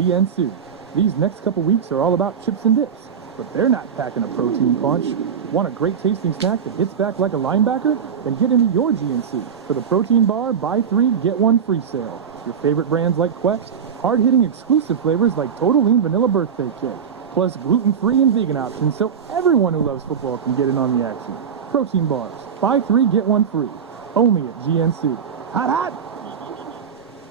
GNC. These next couple weeks are all about chips and dips, but they're not packing a protein punch. Want a great tasting snack that hits back like a linebacker? Then get into your GNC for the protein bar buy 3 get 1 free sale. Your favorite brands like Quest, hard-hitting exclusive flavors like Total Lean Vanilla Birthday Cake, plus gluten-free and vegan options so everyone who loves football can get in on the action. Protein bars, buy 3 get 1 free, only at GNC. Hot, hot!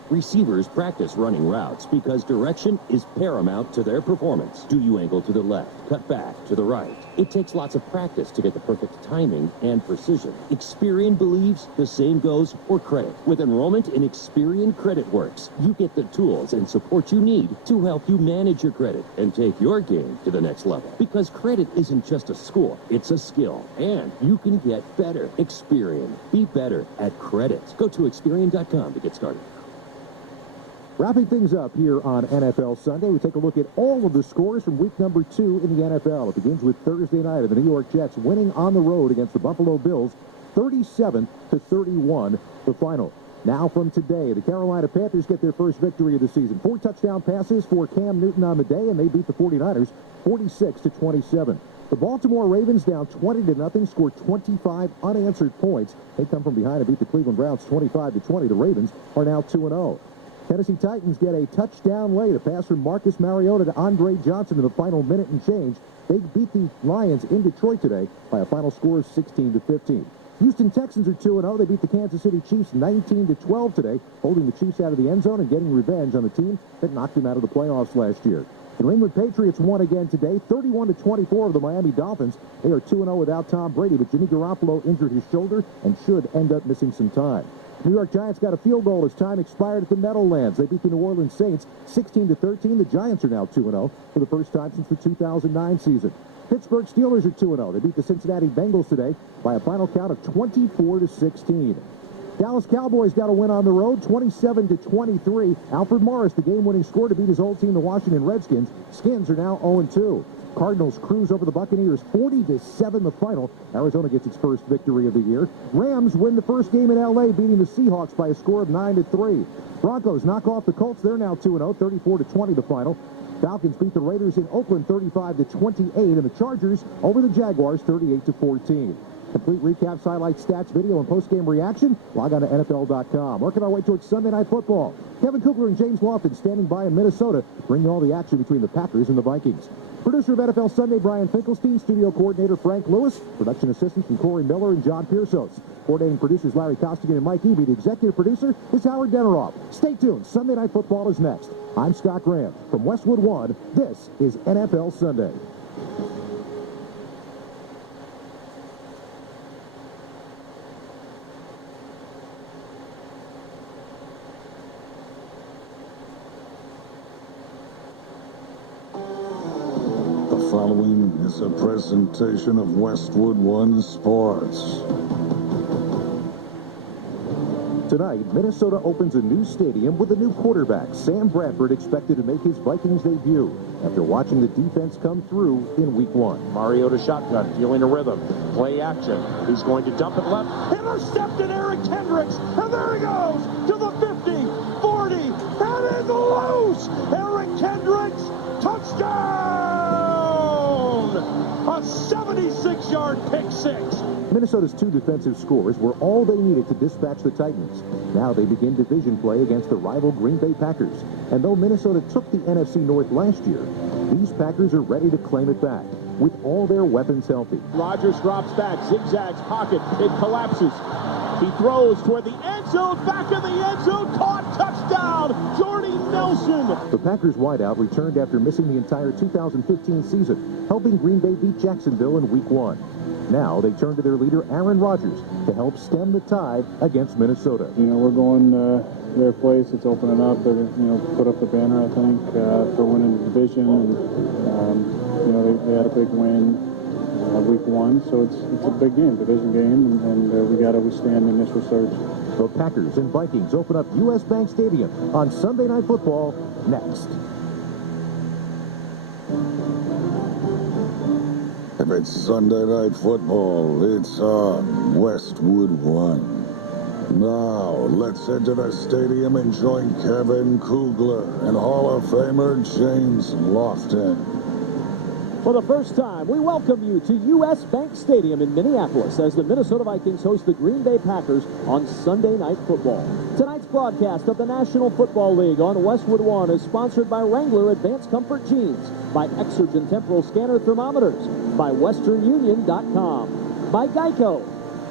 Receivers practice running routes because direction is paramount to their performance. Do you angle to the left, cut back to the right? It takes lots of practice to get the perfect timing and precision. Experian believes the same goes for credit. With enrollment in Experian Credit Works, you get the tools and support you need to help you manage your credit and take your game to the next level. Because credit isn't just a score, it's a skill. And you can get better. Experian. Be better at credit. Go to Experian.com to get started. Wrapping things up here on NFL Sunday, we take a look at all of the scores from week number 2 in the NFL. It begins with Thursday night of the New York Jets winning on the road against the Buffalo Bills, 37-31, the final. Now from today, the Carolina Panthers get their first victory of the season. 4 touchdown passes for Cam Newton on the day, and they beat the 49ers 46-27. The Baltimore Ravens down 20-0, scored 25 unanswered points. They come from behind and beat the Cleveland Browns 25-20. The Ravens are now 2-0. Tennessee Titans get a touchdown late, a pass from Marcus Mariota to Andre Johnson in the final minute and change. They beat the Lions in Detroit today by a final score of 16-15. Houston Texans are 2-0. They beat the Kansas City Chiefs 19-12 today, holding the Chiefs out of the end zone and getting revenge on the team that knocked them out of the playoffs last year. The New England Patriots won again today, 31-24 of the Miami Dolphins. They are 2-0 without Tom Brady, but Jimmy Garoppolo injured his shoulder and should end up missing some time. New York Giants got a field goal as time expired at the Meadowlands. They beat the New Orleans Saints 16-13. The Giants are now 2-0 for the first time since the 2009 season. Pittsburgh Steelers are 2-0. They beat the Cincinnati Bengals today by a final count of 24-16. Dallas Cowboys got a win on the road, 27-23. Alfred Morris, the game-winning score to beat his old team, the Washington Redskins. Skins are now 0-2. Cardinals cruise over the Buccaneers 40-7 the final. Arizona gets its first victory of the year. Rams win the first game in L.A., beating the Seahawks by a score of 9-3. Broncos knock off the Colts. They're now 2-0, 34-20 the final. Falcons beat the Raiders in Oakland 35-28, and the Chargers over the Jaguars 38-14. Complete recaps, highlights, stats, video, and post-game reaction, log on to NFL.com. Working our way towards Sunday Night Football. Kevin Kugler and James Lofton standing by in Minnesota, bringing all the action between the Packers and the Vikings. Producer of NFL Sunday, Brian Finkelstein. Studio coordinator, Frank Lewis. Production assistants from Corey Miller and John Piersos. Coordinating producers, Larry Costigan and Mike Eby. The executive producer is Howard Deneroff. Stay tuned. Sunday Night Football is next. I'm Scott Graham. From Westwood One, this is NFL Sunday. The following is a presentation of Westwood One Sports. Tonight, Minnesota opens a new stadium with a new quarterback. Sam Bradford expected to make his Vikings debut after watching the defense come through in Week 1. Mariota shotgun, feeling a rhythm. Play action. He's going to dump it left. Intercepted Eric Kendricks. And there he goes to the 50, 40. That is loose. Eric Kendricks, touchdown. A 76-yard pick six. Minnesota's 2 defensive scores were all they needed to dispatch the Titans. Now they begin division play against the rival Green Bay Packers. And though Minnesota took the NFC North last year, these Packers are ready to claim it back with all their weapons healthy. Rodgers drops back, zigzags pocket, it collapses. He throws toward the end zone, back of the end zone, caught, touchdown, Jordy Nelson. The Packers wideout returned after missing the entire 2015 season, helping Green Bay beat Jacksonville in Week 1. Now they turn to their leader, Aaron Rodgers, to help stem the tide against Minnesota. You know, we're going their place. It's opening up. They're, put up the banner, I think, for winning the division. And, they had a big win Week 1. So it's a big game, division game, and we got to withstand the initial surge. The Packers and Vikings open up U.S. Bank Stadium on Sunday Night Football next. If it's Sunday Night Football, it's on Westwood One. Now, let's head to the stadium and join Kevin Kugler and Hall of Famer James Lofton. For the first time, we welcome you to U.S. Bank Stadium in Minneapolis as the Minnesota Vikings host the Green Bay Packers on Sunday Night Football. Tonight's broadcast of the National Football League on Westwood One is sponsored by Wrangler Advanced Comfort Jeans, by Exergen Temporal Scanner Thermometers, by WesternUnion.com, by Geico,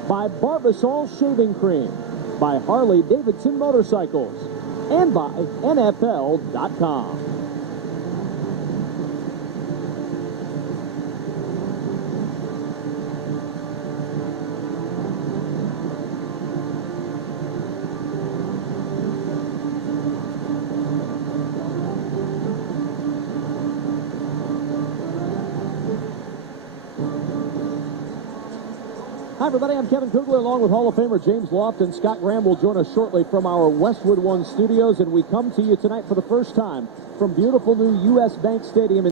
by Barbasol Shaving Cream, by Harley-Davidson Motorcycles, and by NFL.com. Hi, everybody. I'm Kevin Kugler, along with Hall of Famer James Lofton. Scott Graham will join us shortly from our Westwood One studios, and we come to you tonight for the first time from beautiful new U.S. Bank Stadium in